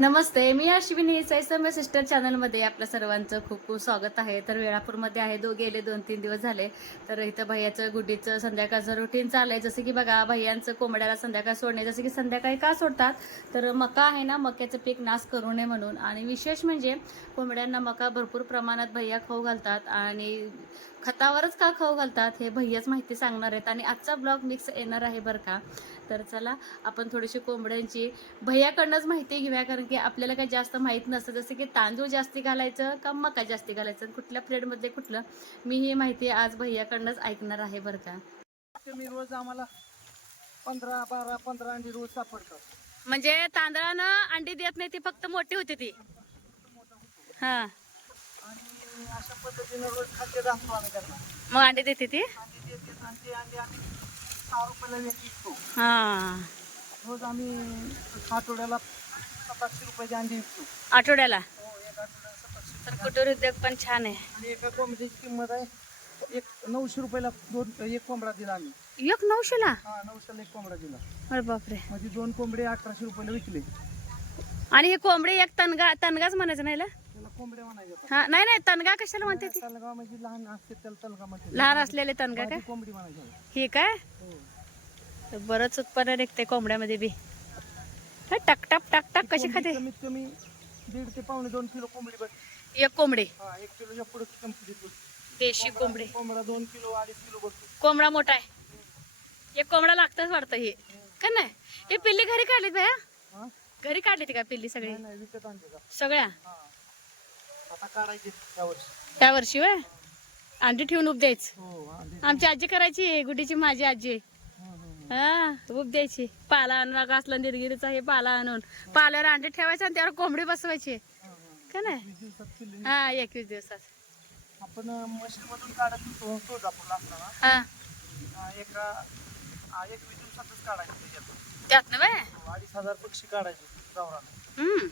नमस्ते मी Ashwini. सैसम्य sister चॅनलमध्ये आपल्या सर्वांचं खूप खूप स्वागत आहे. तर वेळापूरमध्ये आहे दो गेले दोन तीन दिवस झाले. तर इथं भैयाचं गुड्डीचं संध्याकाळचं रुटीन चाललंय. जसं की बघा भैयांचं कोंबड्याला संध्याकाळ सोडणे. जसं की संध्याकाळी का सोडतात? तर मका आहे ना मक्याचं पीक नाश करू नये म्हणून. आणि विशेष म्हणजे कोंबड्यांना मका भरपूर प्रमाणात भैया खाऊ घालतात. आणि खतावरच का खाऊ घालतात हे भैयाच माहिती सांगणार आहेत. आणि आजचा ब्लॉग मिक्स येणार आहे बरं का. तर चला आपण थोडीशी कोंबड्यांची भैयाकडनंच माहिती घेऊया कारण की आपल्याला काही जास्त माहीत नसतं. जसं की तांदूळ जास्ती घालायचं का मका जास्ती घालायचं? कुठल्या फ्रेडमध्ये कुठलं? मी ही माहिती आज भैयाकडनंच ऐकणार आहे बरं का. कमी रोज आम्हाला पंधरा बारा पंधरा अंडी रोज सापडतात. म्हणजे तांदळानं अंडी देत नाही ती फक्त मोठी होती ती. हा. आणि अशा पद्धतीने रोज खाद्य घालतो आम्ही त्यांना. मग अंडी देते ती? अंडी देते आणि ते अंडी आम्ही सहा रुपयाला एक विकतो हा. रोज आम्ही आठवड्याला सात आठशे रुपयाची अंडी विकतो आठवड्याला? हो एक आठवड्याला सात आठशे तर कुटीर उद्योग पण छान आहे. आणि एका कोंबडीची किंमत आहे एक नऊशे रुपयाला दोन एक कोंबडा दिला आम्ही. एक नऊशेला? हा नऊशेला एक कोंबडा दिला. अरे बापरे. म्हणजे दोन कोंबडे अठराशे रुपयाला विकले. आणि हे कोंबडी एक तनगा तनगाच म्हणायचं नाही ला? कोंबड्या हा नाही नाही तनगा कशाला म्हणते ती? तलगाव म्हणजे लहान असते त्याला तलगा म्हणते लहान असलेले तनगा काय माझी कोंबडी म्हणायची हे काय हो. तर बरंच उत्पन्न निघते कोंबड्यामध्ये बी. हा, टक टक टक टक कशी खाते? कमीत कमी दीड ते पावणे दोन किलो कोंबडी बघ एक कोंबडी. हा एक किलोच्या पुढे कंप्लीट देशी कोंबडी कोंबडा. दोन किलो अडीच किलो बघतो कोंबडा मोठा आहे. एक कोंबडा लागतच वाटतं हे. का नाही? हे पिल्ली घरी काढली भया घरी काढली ती का पिल्ली सगळी? नाही नाही विकत आणते का? सगळ्या? आता काढायचे यावर्षी त्या वर्षी वय अंडी ठेवून उब द्यायच. हो आमची आजी करायची गुडीची माझी आजी. हं, उब द्यायची. पाला आणून असला निर्गिरीचा हे पाला आणून. पाल्यावर अंडे ठेवायचे आणि त्यावर कोंबडी बसवायची. का नाही? वीस दिवसात किल्ली हा एकवीस दिवसात. आपण मशीन मधून काढत होतो तुळजापूरला असताना हा. एका एक वीस दिवसातच काढायचे त्याच्यात. त्यात ना हो, अडीच हजार पक्षी काढायचे गावरान हम्म.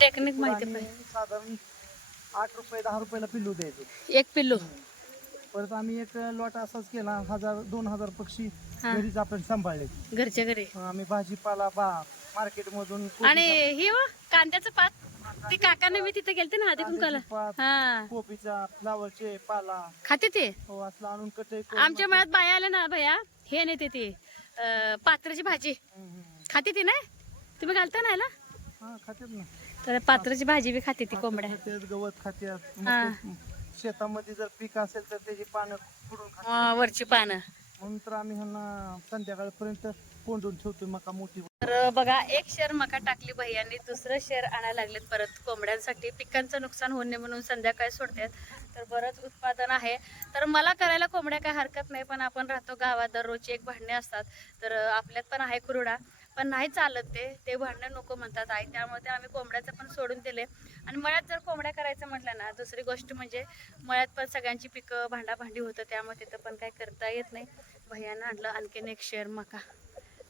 टेक्निक माहिती पाहिजे. साधारण आठ रुपये दहा रुपयाला पिल्लू द्यायचो. एक पिल्लू. परत आम्ही एक लॉट असाच केला हजार दोन हजार पक्षी हा. घरीच आपण सांभाळले. घरच्या घरी. आम्ही भाजीपाला बा मार्केट मधून आणि ही हो कांद्याचं पात. ती काकाने मी तिथे गेलते ना आधी कुंकाला. कांद्याची पात, हा. कोबीचा फ्लावरचे पाला. खाते ते? हो असलं आणून कटे आमच्या मळ्यात बाया आल्या ना भैया हे नेते ती अं, पात्राची भाजी. खाते ती नाही? तुम्ही घालता ना याला हा खात्यात ना. तर पात्राची भाजी बी खाते ती कोंबड्या. गवत खात्यात मग हा. ते शेतामध्ये जर पीक असेल तर त्याची पानं अं, वरची पानं. म्हणून तर आम्ही ह्यांना संध्याकाळपर्यंत कोंडून ठेवतो मका मोठी. तर बघा एक शेर मका टाकली भैयांनी दुसरं शेर आणायला लागलेत परत कोंबड्यांसाठी. पिकांचं नुकसान होऊ नये म्हणून संध्याकाळी सोडतात. तर बरंच उत्पादन आहे. तर मला करायला कोंबड्या काय हरकत नाही पण आपण राहतो गावात दररोजची एक भांडणे असतात. तर आपल्यात पण आहे कुरुडा. पण नाही चालत ते. ते भांडणं नको म्हणतात आई. त्यामुळे ते आम्ही कोंबड्याचं पण सोडून दिले. आणि मळ्यात जर कोंबड्या करायचं म्हटलं ना दुसरी गोष्ट म्हणजे मळ्यात पण सगळ्यांची पिकं भांडाभांडी होतं. त्यामुळे तिथं पण काही करता येत नाही. भैयानं आणलं आणखीन एक शेर मका.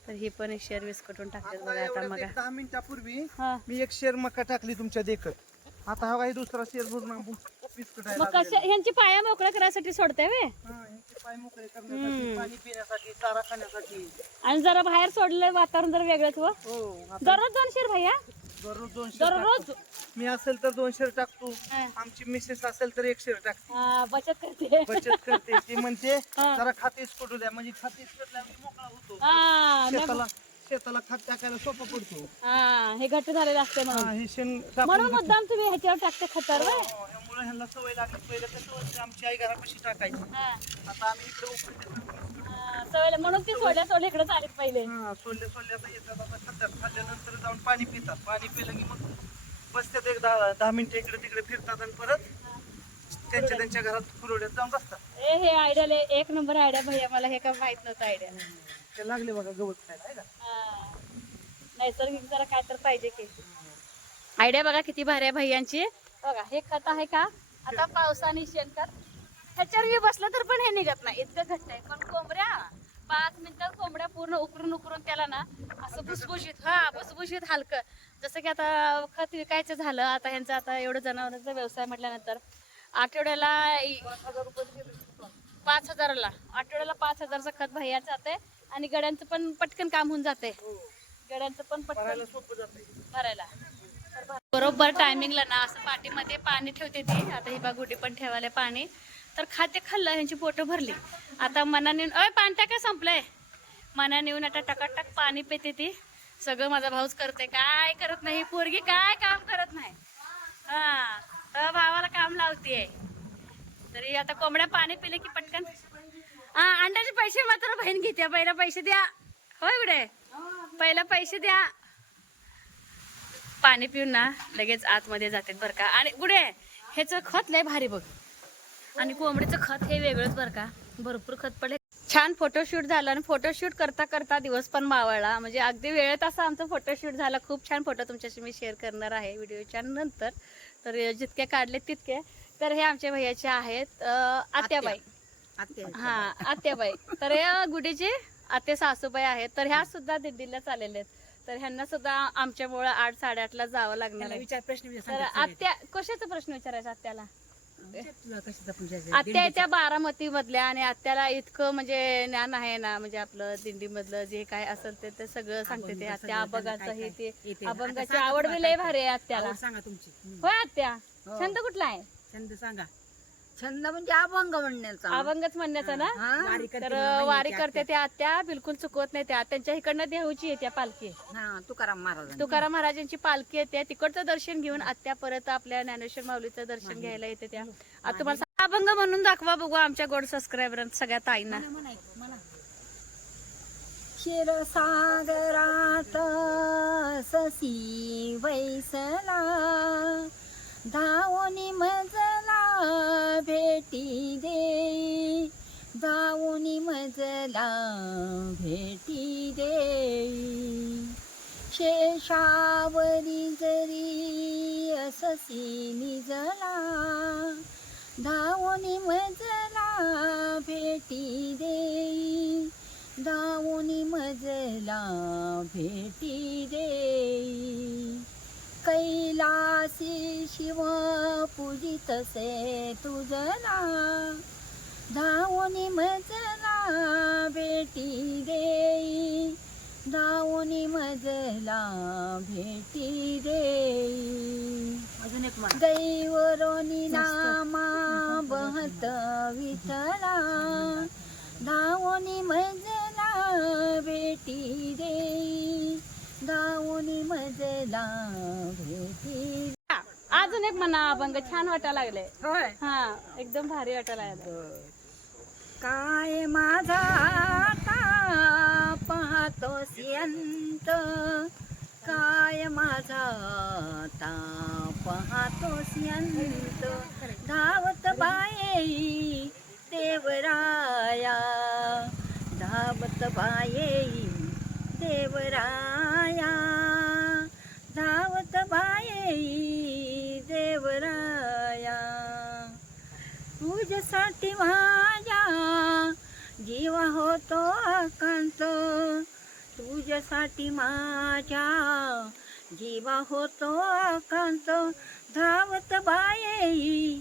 तर ही पण एक शेर विस्कटून बघा आता एवढ्यात एक दहा मिनिटापूर्वी हा. मी एक शेर मका टाकली तुमच्या देखत. आता हा काही दुसरा शेर भरून आपण मग कशा ह्यांची पाया मोकळ्या करायसाठी सोडताय वे हा, पाणी पिण्यासाठी चारा खाण्यासाठी. आणि जरा बाहेर सोडलं वातावरण जरा वेगळंच व हो दररोज दोन शेर भैया? दररोज दोन शेर दररोज. मी असेल तर दोन शेर टाकतो. आमची मिसेस असेल तर एक शेर टाकते. बचत करते. बचत करते. ती म्हणते. जरा खातेच पडू द्या? म्हणजे खातेच पडल्यावर मोकळा होतो. हा शेताला. शेताला खात टाकायला सोपा पडतो. हा हे घट्ट झालेलं असते म्हणून. हा, हे शेण म्हणून मुद्दाम तुम्ही ह्याच्यावर टाकते खतर त्यामुळे ह्यांना सवय लागली. पहिलं कसं होतं आमची आई घरापाशी टाकायची. हा, आता आम्ही इकडे उकडे हा, सवयला म्हणून ती सोडल्या सोडल्या इकडे चालीत पहिले. हा सोडल्या सोडल्या आता येतात आता खातात. खाल्ल्यानंतर जाऊन पाणी पितात. पाणी पिलं की मग बसतात एक दहा दहा मिनिटं इकडे तिकडे फिरतात आणि परत त्यांच्या त्यांच्या घरात जाऊन बसतात. ए हे आयडिया एक नंबर आयडिया भैया. मला हे काय माहीत नव्हतं आयडिया ते लागले बघा गवत खायला आहे का? हा. नैसर्गिक जरा काय तर पाहिजे की. आयडिया बघा किती भारी आहे भैयांची. बघा हे खत आहे का? आता पावसाने शेणखत ह्याच्यावर मी बसलं तर पण हे निघत नाही. इतकं घट्ट आहे. पण कोंबड्या पाच मिनिटात कोंबड्या पूर्ण उकरून उकरून त्याला ना असं भुसभुशीत हा भुसभुशीत हलकं. जसं की आता खत विकायचं झालं आता ह्यांचं आता एवढं जनावरांचा व्यवसाय म्हटल्यानंतर आठवड्याला इ- पाच हजाराला आठवड्याला पाच हजारचं खत भैया जाते आणि गड्यांचं पण पटकन काम होऊन जाते गड्यांचं पण पटकन भरायला बरोबर टायमिंगला ना असं पाठीमध्ये पाणी ठेवते ती. आता ही बा गुडी पण ठेवायला पाणी. तर खाते खाल्लं ह्यांची पोटं भरली. आता मनाने अय पाणी टाका संपलंय. मनाने येऊन आता टकाटक पाणी पिते ती. सगळं माझा भाऊच करते काय करत नाही पोरगी? काय काम करत नाही? हा भावाला काम लावतीये. तरी आता कोंबड्या पाणी पिले की पटकन हा अंड्याचे पैसे मात्र बहीण घेते. पहिला पैसे द्या. होय गुडे? पहिला पैसे द्या. पाणी पिऊन ना लगेच आतमध्ये जातात बरं का. आणि गुडे ह्याचं खत लय भारी बघ. आणि कोंबडीचं खत हे वेगळंच बरं का. भरपूर खत पडले. छान फोटोशूट झालं आणि फोटोशूट करता करता दिवस पण मावळला. म्हणजे अगदी वेळेत असा आमचा फोटोशूट झाला. खूप छान फोटो तुमच्याशी मी शेअर करणार आहे व्हिडिओच्या नंतर. तर जितके काढले तितके. तर हे आमच्या भैयाचे आहेत आत्याबाई. हा आत्याबाई तर या गुडीचे आते सासूबाई आहेत. तर ह्या सुद्धा दिंडीला चाललेले आहेत. तर ह्यांना सुद्धा आमच्यामुळे आठ साडेआठला जावं लागणार आहे. विचार प्रश्न विचार तर सांगा आत्या कशाचा प्रश्न विचारायचा आत्याला? सगळे. तुला कशाचा पूजा आत्या त्या बारामती मधल्या आणि आत्याला इतकं म्हणजे ज्ञान आहे ना म्हणजे आपलं दिंडी मधलं जे काय असेल ते ते सगळं सांगते ते अभंग आत्या. अभंगाचं हे काय ते काय येते ना. अभंगाची सांगा आवड तुम्हाला बी लय काय भारी आहे आत्याला. आवड सांगा तुमची. हम्म. होय आत्या? हो. छंद कुठला आहे? छंद सांगा. छंद म्हणजे अभंग म्हणण्याचा. अभंगच म्हणण्याचा ना? हा तर वारी करते त्या आत्या बिलकुल चुकवत नाही त्या. त्यांच्या इकडनं देहूची येते पालखी. हा तुकाराम महाराज तुकाराम महाराजांची पालखी येते. तिकडचं दर्शन घेऊन आत्या परत आपल्या ज्ञानेश्वर माऊलीचं दर्शन घ्यायला येते त्या. आता तुम्हाला अभंग म्हणून दाखवा बघू आमच्या गोड सबस्क्रायबर सगळ्या ताईंना. म्हणा. क्षीरसागरात ससी वैसला धावनी मजला भेटी दे. धावनी मजला भेटी दे. शेषावरी जरी अससी निजला धावनी मजला भेटी दे. धावनी मजला भेटी देई कैलासी शिव पूजित से तुझला धावनी मजला भेटी देई. धावनी मजला भेटी देई. दैवरोनी नामा बहत विठला धावनी मजला भेटी दे धावनी मजला भेटी अजून एक म्हणा अभंग छान वाटायला लागले होय. हा एकदम भारी वाटायला लागलं काय माझा पाहतो अंत काय माझा आता पाहतो अंत धावत बाये देवराया धावत बाये देवराया. धावत बाये देवराया. तुझ्यासाठी माझ्या जीवा होतो आकांत. तुझ्यासाठी माझ्या जीवा होतो आकांत. धावत बाये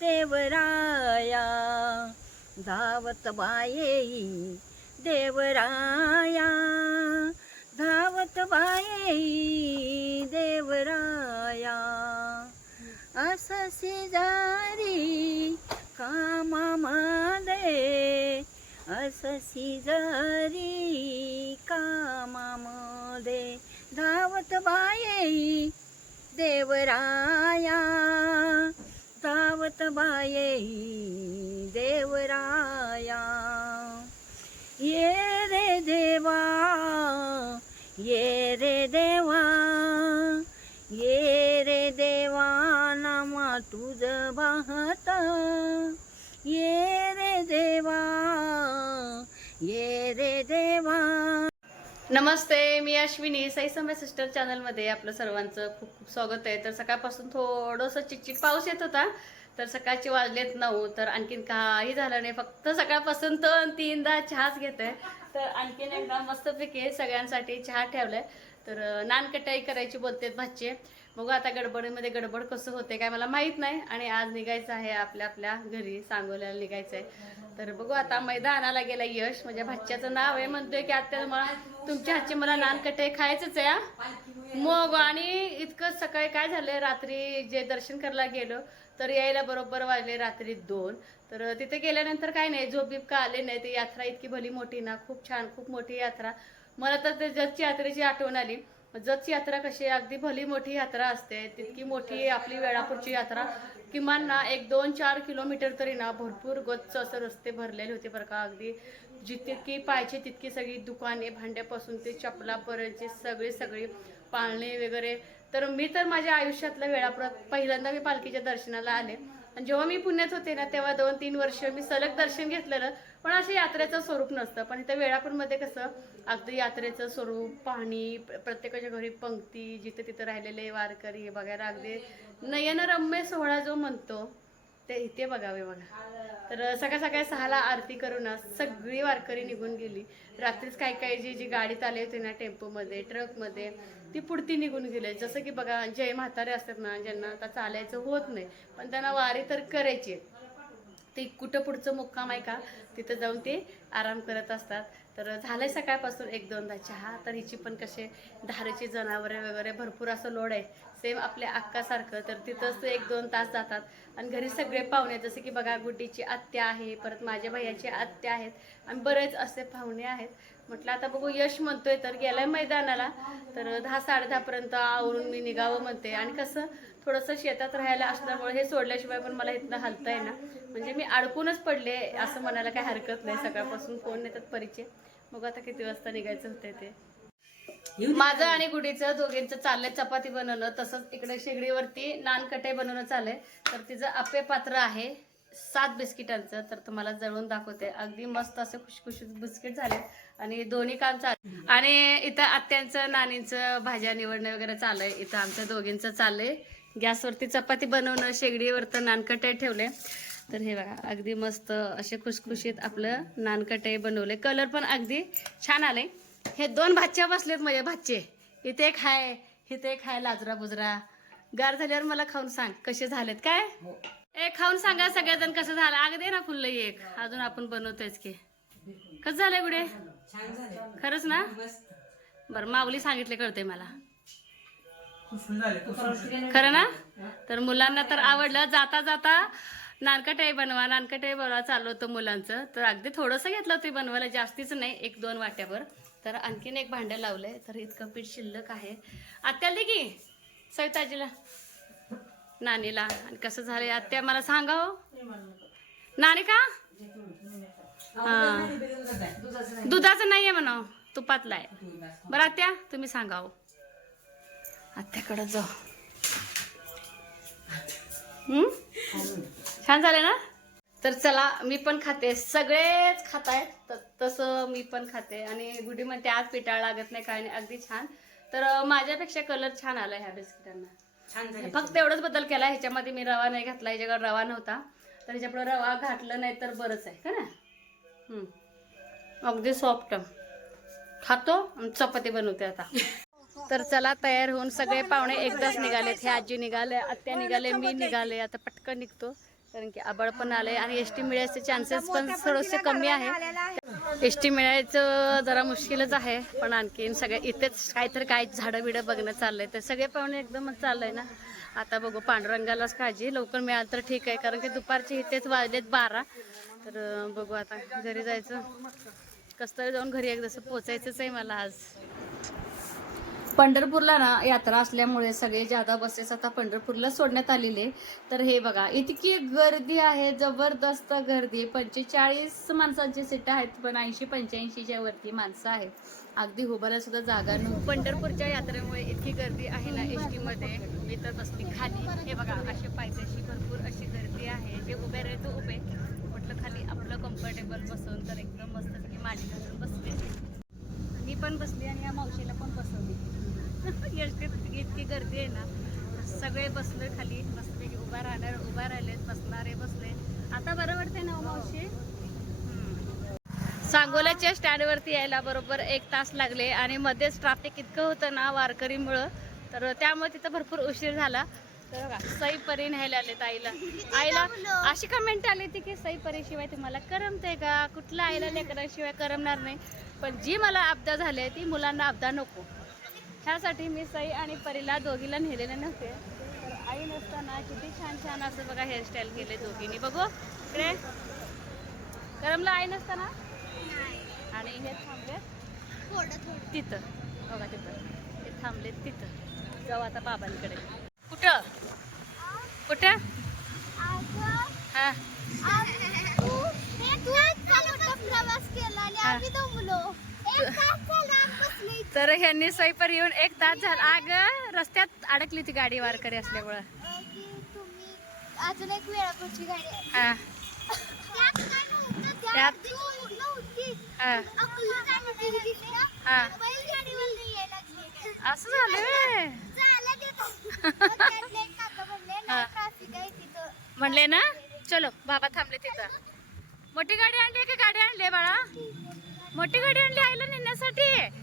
देवराया. धावत बाये देवराया धावत बाई देवराया. असं शेजारी कामामध्ये अस शेजारी कामामध्ये धावत बाई देवराया. धावत बाई देवराया. ये रे देवा ये रे देवा ये रे देवा नामा तुझ वाहत. ये रे देवा नमस्ते मी अश्विनी. साई समय सिस्टर चॅनलमध्ये आपलं सर्वांचं खूप खूप स्वागत आहे. तर सकाळपासून थोडंसं चिकचिक पाऊस येत होता. तर सकाळचे वाजलेत नऊ. तर आणखीन काही झालं नाही. फक्त सकाळपासून तर तीनदा चहाच घेत आहे तर आणखीन एकदा मस्तपैकी सगळ्यांसाठी चहा ठेवलाय. तर नान नानकटाई करायची बोलते भाचे. बघू आता गडबडीमध्ये गडबड कसं होते काय मला माहीत नाही. आणि आज निघायचं आहे आपल्या आपल्या घरी सांगोल्याला निघायचं आहे. तर बघू आता मैदानाला गेला यश. म्हणजे भाच्याचं नाव आहे. म्हणतोय की आता मला तुमच्या हातचे मला नानकटे खायचंच आहे मग आणि इतकं सकाळी काय झालंय? रात्री जे दर्शन करायला गेलो तर यायला बरोबर वाजले रात्री दोन. तर तिथे गेल्यानंतर काय नाही झोप बीप का आले नाही ती यात्रा इतकी भली मोठी ना. खूप छान खूप मोठी यात्रा. मला तर ते यात्रेची आठवण आली. जच यात्रा कशी अगदी भली मोठी यात्रा असते. तितकी मोठी आपली वेळापूरची यात्रा. किमान ना एक दोन चार किलोमीटर तरी ना भरपूर गच्च असं रस्ते भरलेले होते बरं का. अगदी जितकी पाहिजे तितकी सगळी दुकाने भांड्यापासून ते चपलापर्यंतची सगळी सगळी पाळणे वगैरे. तर मी तर माझ्या आयुष्यातल्या वेळापुरात पहिल्यांदा मी पालखीच्या दर्शनाला आले. आणि जेव्हा मी पुण्यात होते ना तेव्हा दोन तीन वर्ष मी सलग दर्शन घेतलेलं. पण असे यात्रेचं स्वरूप नसतं. पण इथं वेळापूरमध्ये कसं अगदी यात्रेचं स्वरूप पाणी प्रत्येकाच्या घरी पंक्ती जिथे तिथं राहिलेले वारकरी हे बघायला अगदी नयनरम्य सोहळा जो म्हणतो ते इथे बघावे बघा. तर सकाळ सकाळी सहाला आरती करूनच सगळी वारकरी निघून गेली. रात्रीच काही काही जी जी गाडीत आले होती ना टेम्पोमध्ये ट्रकमध्ये ती पुढती निघून गेले. जसं की बघा जय म्हातारे असतात ना ज्यांना आता चालायचं होत नाही पण त्यांना वारी तर करायची आहे. ते कुठं पुढचं मुक्काम आहे का तिथं जाऊन ते आराम करत असतात. तर झालंय सकाळपासून एक दोनदा चहा तर हिची पण कसे धारेची जनावरे वगैरे भरपूर असं लोड आहे. सेम आपल्या अक्कासारखं तर तिथंच ते एक दोन तास जातात. आणि घरी सगळे पाहुणे जसं की बघा गुड्डीची आत्या आहे परत माझ्या भैयाची आत्या आहेत आणि बरेच असे पाहुणे आहेत. म्हटलं आता बघू यश म्हणतोय तर गेलाय मैदानाला. तर दहा साडे दहापर्यंत आवरून मी निघावं म्हणते. आणि कसं थोडंसं शेतात राहायला असल्यामुळे हे सोडल्याशिवाय पण मला इथनं हलता ना म्हणजे मी अडकूनच पडले असं म्हणायला काही हरकत नाही. सकाळपासून फोन येतात परिचय. मग आता किती वाजता निघायचं होतं ते. माझं आणि गुडीचं दोघींचं चाललंय चपाती बनवणं. तसंच इकडे शेगडीवरती नानकटे बनवणं चाललंय. तर तिचं आप्पे पात्र आहे सात बिस्किटांचं. तर तुम्हाला जळून दाखवते. अगदी मस्त असे खुशखुशीत बिस्किट झाले. आणि दोन्ही काम चालू आणि इथं आत्यांचं नानींचं भाज्या निवडणं वगैरे चाललंय. इथं आमच्या दोघींचं चाललंय. गॅसवरती चपाती बनवणं शेगडीवरती नानकटे ठेवले. तर हे बघा अगदी मस्त असे खुसखुशीत आपलं नानकटे बनवले. कलर पण अगदी छान आले. हे दोन भाच्या बसलेत माझे भाचे इथे एक हाय इथे एक हाय लाजरा बुजरा. गार झाल्यावर मला खाऊन सांग कसे झालेत? काय? ए खाऊन सांगा सगळेजण कसं झालं. अगदी ना फुल्ल एक. अजून आपण बनवतोयच की. कसं झालंय गुडे? खरंच ना? बरं माऊली सांगितले कळते मला. खरं ना? तर मुलांना तर आवडलं. जाता जाता नानकटाई बनवा नानकटाई बनवा चाललं होतं मुलांचं. तर अगदी थोडंसं घेतलं होतं बनवायला जास्तीच नाही एक दोन वाट्यावर तर आणखीन एक भांडं लावलंय. तर इतकं पीठ शिल्लक आहे. आत्याला दे की? सविताजीला नानीला. आणि कसं झालंय? आत्या मला सांगा हो. नानी का? हा. दुधाचं नाहीये म्हणा तुपातला आहे. बरं आत्या तुम्ही सांगा हो. आत्याकडं जाऊ. हम्म? छान झाले ना? तर चला मी पण खाते. सगळेच खात आहेत तर तसं मी पण खाते. आणि गुडी म्हणते आज पिटाळ लागत नाही काय नाही. अगदी छान. तर माझ्यापेक्षा कलर छान आला ह्या बिस्किटांना छान झाले. फक्त एवढंच बदल केला. ह्याच्यामध्ये मी रवा नाही घातला ह्याच्याकडे रवा नव्हता. तर ह्याच्यापुढे रवा घातलं नाही तर बरंच आहे का ना? हम्म. अगदी सॉफ्ट खातो आणि चपाती बनवते आता. तर चला तयार होऊन सगळे पाहुणे एकदाच निघालेत. हे आजी निघाले आत्या निघाले मी निघाले. आता पटकन निघतो कारण की आबळ पण आले आणि एस टी मिळायचे चान्सेस पण थोडेसे कमी आहे एस टी मिळायचं जरा मुश्किलच आहे पण आणखीन सगळे इथेच काहीतरी काय झाडं बिडं बघणं चाललंय. तर सगळे पाहुणे एकदमच चाललंय ना. आता बघू पांडुरंगालाच काळजी. लवकर मिळालं तर ठीक आहे कारण की दुपारचे इथेच वाजलेत बारा. तर बघू आता घरी जायचं. कसं तरी जाऊन घरी एकदासं पोचायचंच आहे मला आज. पंढरपूरला ना यात्रा असल्यामुळे सगळे जादा बसेस आता पंढरपूरला सोडण्यात आलेले. तर हे बघा इतकी गर्दी आहे जबरदस्त गर्दी. पंचेचाळीस माणसांची सीट आहेत पण ऐंशी पंच्याऐंशीच्या वरती माणसं आहेत. अगदी हुबाला सुद्धा जागा नव्हती. पंढरपूरच्या यात्रेमुळे इतकी गर्दी आहे ना एस टी मध्ये मी तर बसली खाली. हे बघा असे पायथ्याशी भरपूर अशी गर्दी आहे. जे उभे राहतो उभे. म्हटलं खाली आपलं कम्फर्टेबल बसून तर एकदम मस्त की माझी घालून बसले. मी पण बसली आणि या मावशीला पण बसवली. एसटीत इतकी गर्दी आहे ना सगळे बसले खाली बसले उभा राहणार उभा राहिले बसणारे बसले. आता बरं वाटतंय ना हो मावशी? सांगोल्याच्या स्टँडवरती यायला बरोबर एक तास लागले आणि मध्येच ट्रॅफिक इतकं होतं ना वारकरीमुळं तर त्यामुळे तिथं भरपूर उशीर झाला. तर सई परी न्यायला आले आईला. आईला अशी कमेंट आली होती की सई परी शिवाय तुम्हाला करमते का? कुठल्या आईला लेकराशिवाय करमणार नाही? पण जी मला आपदा झाली ती मुलांना आपदा नको. ह्यासाठी मी सई आणि परीला दोघीला नेलेले नव्हते. तर आई नसताना किती छान छान असं बघा हेअरस्टाईल केले दोघींनी. बघू इकडे. करमला आई नसताना? आणि हे थांबले. तिथं. बघा तिथं. हे थांबले तिथं. जाऊ आता बाबांकडे. कुठं? कुठं? हा प्रवास केला आणि हा. आम्ही दमलो एक तास झाला आम्ही बसलो इथं. तर ह्यांनी सईपर येऊन एक तास झाला. आग रस्त्यात अडकली ती गाडी वारकरी असल्यामुळं. अजून एक वेळापूरची गाडी. हा. त्यात. हा. हा. असं झालं व्हय. हा. म्हणले ना? चलो बाबा थांबले तिथं. मोठी गाडी आणली का गाडी आणली बाळा? मोठी गाडी आणली आईला नेण्यासाठी?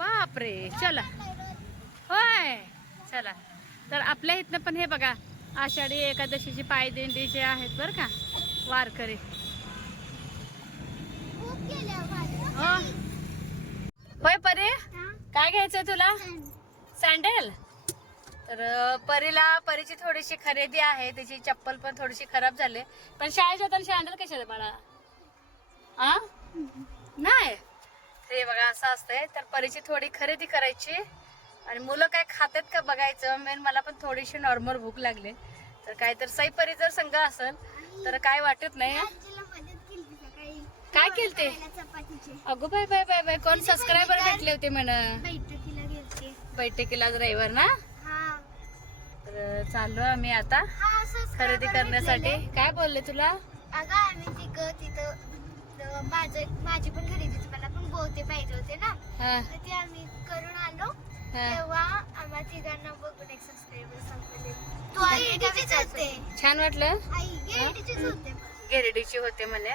बापरे चला. होय चला. तर आपल्या इथनं पण हे बघा आषाढी एकादशीची पायदिंडी जे आहेत बरं का वारकरी. हो. होय परे? काय घ्यायचंय तुला? सँडल तर परीला परीची थोडीशी खरेदी आहे त्याची चप्पल पण थोडीशी खराब झाली. पण शाळेत जाताना सँडल कशाला बाळा? आ? नाही. हे बघा असं असतंय. तर परीची थोडी खरेदी करायची. आणि मुलं काय खातात का बघायचं? मेन मला पण थोडीशी नॉर्मल भूक लागली. तर काय तर सई परी जर संघ असेल तर काय वाटत नाही. काय केलते? अगो बाय बाय बाय बाय कोण सबस्क्रायबर भेटले होते म्हण? बैठकीला रविवार ना? हा. तर चाललो आम्ही आता खरेदी करण्यासाठी. काय बोलले तुला? माझी पण खरेदी बोते पाहिजे होते ना. हा. तर ते आम्ही करून आलो. हा. तेव्हा आम्हा तिघांना बघून एक सबस्क्रायबर संपले तू आई होते. छान वाटलं? आई होते गिरडीची होते म्हणे.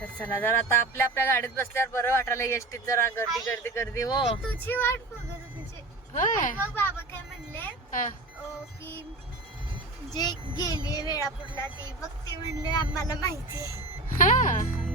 तर चला जर आता आपल्या आपल्या गाडीत बसल्यावर बरं वाटायला एसटीत जरा गर्दी गर्दी गर्दी हो. तुझी वाट बघत होती. तुझी होय. मग बाबा काय म्हणले हा. अं, की जे गेले वेळापूरला ते मग ते म्हणले आम्हाला माहिती आहे. हा.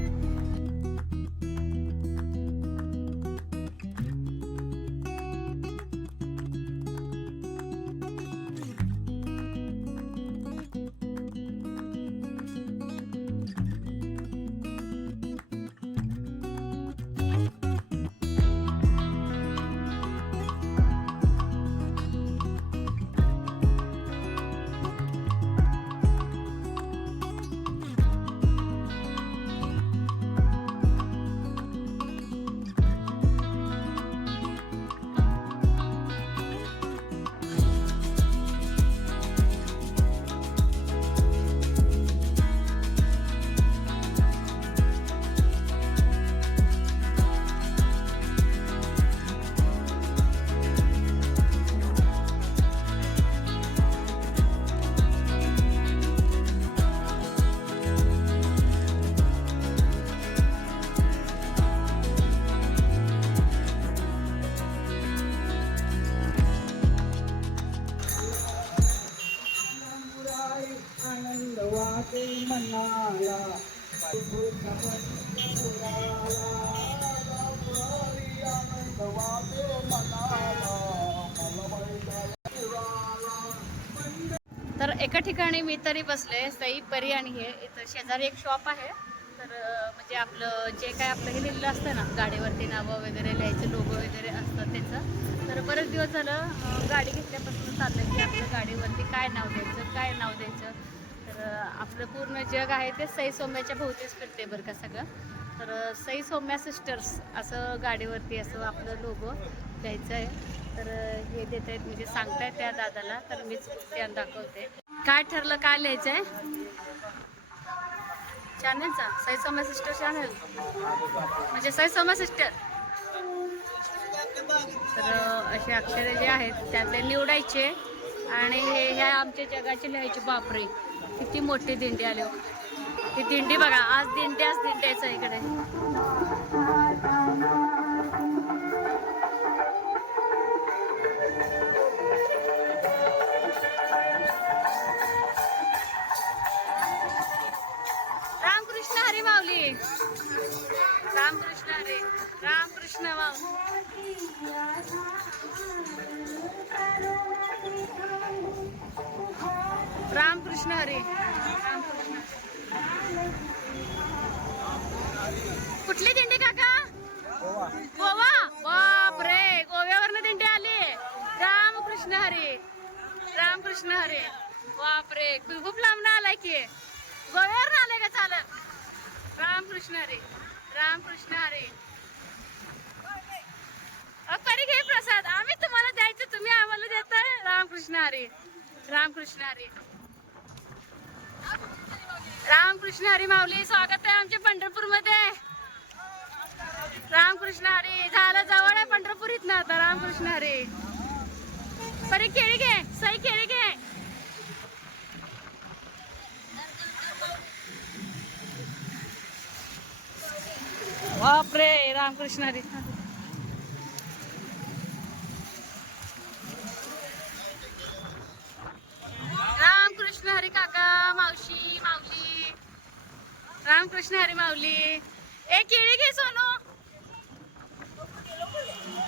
मी तरी बसले सई परी आणि हे. इथं शेजारी एक शॉप आहे. तर म्हणजे आपलं जे काय आपलं हे लिहिलं असतं ना गाडीवरती नावं वगैरे लिहायचं लोगो वगैरे असतं त्याचं. तर बरेच दिवस झालं गाडी घेतल्यापासून चाललं की आपलं गाडीवरती काय नाव द्यायचं काय नाव द्यायचं. तर आपलं पूर्ण जग आहे ते सई सौम्याच्या भोवतीच फिरते बरं का सगळं. तर सई सौम्या सिस्टर्स असं गाडीवरती असं आपलं लोगो द्यायचं आहे. तर हे देत आहेत म्हणजे सांगतायत त्या दादाला. तर मीच त्या दाखवते. काय ठरलं काय लिहायचं आहे चॅनलचा साई सोमा सिस्टर चॅनल म्हणजे साई सोमा सिस्टर तर असे अक्षरे जे आहेत त्यातले निवडायचे. आणि हे ह्या आमच्या जगाची लिहायचे बापरे! किती मोठी दिंडी आली हो. ही. दिंडी बघा आज दिंडी आज दिंड्याचं इकडे रामकृष्ण हरी कुठली दिंडी काका? गोवा. बाप रे गोव्यावरनं दिंडी आली. रामकृष्ण हरे. रामकृष्ण हरे. बाप रे खूप लांब आलाय की. गोव्यावरनं आलाय का चालत? रामकृष्ण हरे. रामकृष्ण हरे. अ, परी घे प्रसाद? आम्ही तुम्हाला द्यायचं तुम्ही आम्हाला देताय. रामकृष्ण हरे. रामकृष्ण हरे. रामकृष्ण हरी माऊली स्वागत आहे आमच्या पंढरपूरमध्ये रामकृष्ण हरी झालं जवळ आहे पंढरपूर इथनं आता रामकृष्ण हरी. परी केळी घे सई केळी घे. बापरे रामकृष्ण हरी. रामकृष्ण हरी काका मावशी माऊली. रामकृष्ण हरी माऊली ए केळी घे सोनू.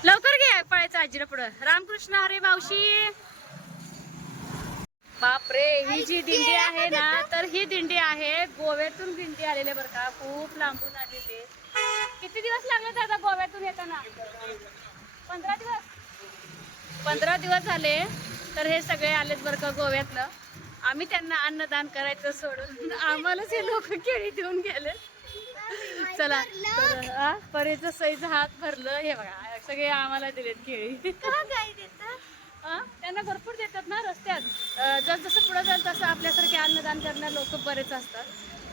लवकर घे पळायचं आजीला पुढं. रामकृष्ण हरी मावशी बापरे ही जी दिंडी आहे ना तर ही दिंडी आहे. गोव्यातून दिंडी आलेली बरं का. खूप लांबून आलेली. किती दिवस लागले दादा गोव्यातून येताना? पंधरा दिवस? पंधरा दिवस झाले तर हे सगळे आलेत बरं का गोव्यातलं आम्ही त्यांना अन्नदान करायचं सोडून आम्हालाच हे लोक केळी देऊन गेले. चला परीचं सईचं हात भरलं. हे बघा सगळे आम्हाला दिलेत केळी. काय त्यांना भरपूर देतात ना रस्त्यात. अ, जस जसं पुढे जाईल तसं आपल्यासारखे अन्नदान करणारे लोक बरेच असतात.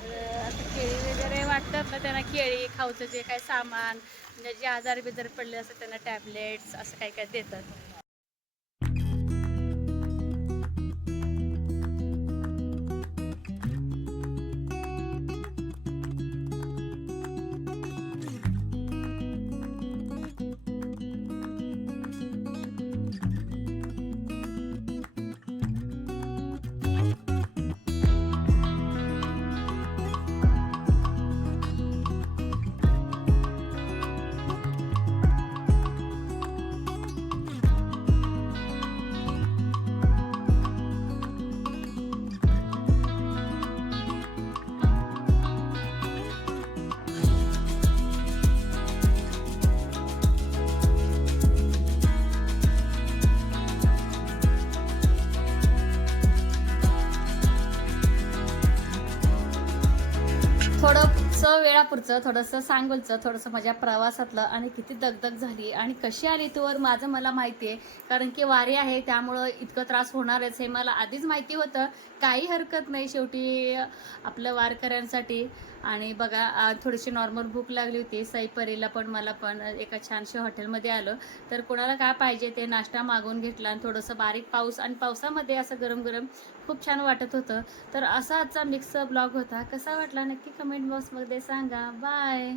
आता केळी वगैरे वाटतात ना त्यांना केळी खाऊचं जे काही सामान म्हणजे जे आजारी बिजारी पडले असतात त्यांना टॅबलेट्स असं काही काही देतात. थोडंसं थोडंसं सांगोलचं थोडंसं माझ्या प्रवासातलं आणि किती दगदग झाली आणि कशी आली तूवर माझं मला माहिती आहे कारण की वारी आहे त्यामुळं इतकं त्रास होणारच हे मला आधीच माहिती होतं. काही हरकत नाही शेवटी आपलं वारकऱ्यांसाठी. आणि बघा थोडीशी नॉर्मल भूक लागली होती सईपरीला पण मला पण एका छानशा हॉटेलमध्ये आलो. तर कोणाला काय पाहिजे ते नाश्ता मागवून घेतला आणि थोडंसं बारीक पाऊस आणि पावसामध्ये असं गरम गरम खूप छान वाटत होतं. तर असा आजचा मिक्स ब्लॉग होता. कसा वाटला नक्की कमेंट बॉक्समध्ये सांगा. बाय